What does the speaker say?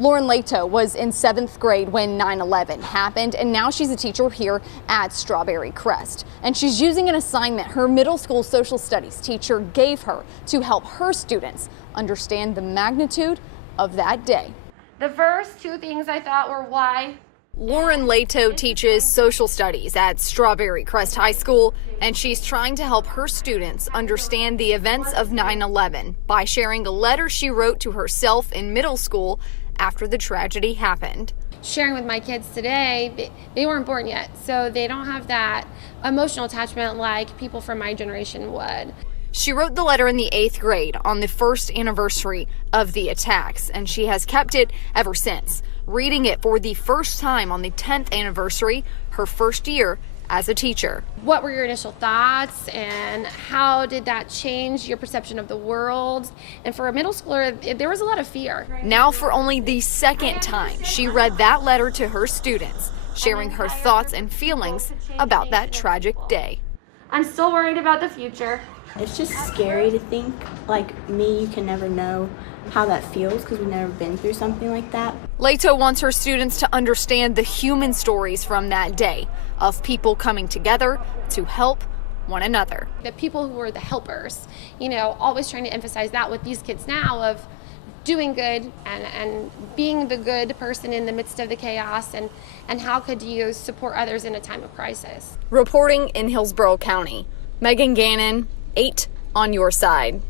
Lauren Leto was in 7th grade when 9/11 happened, and now she's a teacher here at Strawberry Crest. And she's using an assignment her middle school social studies teacher gave her to help her students understand the magnitude of that day. The first two things I thought were why. Lauren Leto teaches social studies at Strawberry Crest High School, and she's trying to help her students understand the events of 9/11 by sharing a letter she wrote to herself in middle school after the tragedy happened. Sharing with my kids today, they weren't born yet, so they don't have that emotional attachment like people from my generation would. She wrote the letter in the 8th grade on the first anniversary of the attacks, and she has kept it ever since, reading it for the first time on the 10th anniversary, her first year as a teacher. What were your initial thoughts, and how did that change your perception of the world? And for a middle schooler, there was a lot of fear. Now, for only the second time, she read that letter to her students, sharing her thoughts and feelings about that tragic day. I'm still worried about the future. It's just scary to think, like me, you can never know how that feels because we've never been through something like that. Leto wants her students to understand the human stories from that day of people coming together to help one another. The people who were the helpers, always trying to emphasize that with these kids now of doing good and being the good person in the midst of the chaos, and how could you support others in a time of crisis. Reporting in Hillsborough County, Megan Gannon, 8 on your side.